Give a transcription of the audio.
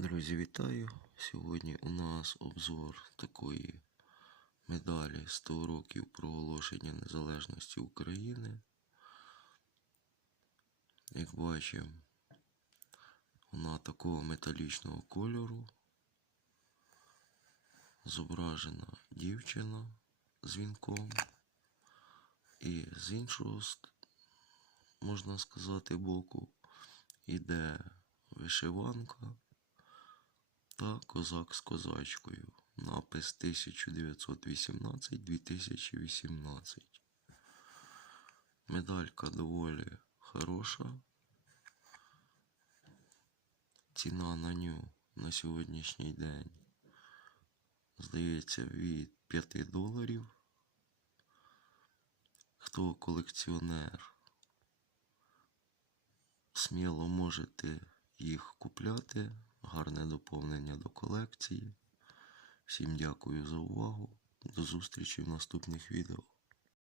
Друзі, вітаю! Сьогодні у нас обзор такої медалі 100 років проголошення незалежності України. Як бачимо, вона такого металічного кольору. Зображена дівчина з вінком. І з іншого, можна сказати, боку іде вишиванка та козак з козачкою. Напис 1918-2018. Медалька доволі хороша. Ціна на ню на сьогоднішній день здається від 5 доларів. Хто колекціонер, сміло можете їх купляти. Гарне доповнення до колекції. Всім дякую за увагу. До зустрічі в наступних відео.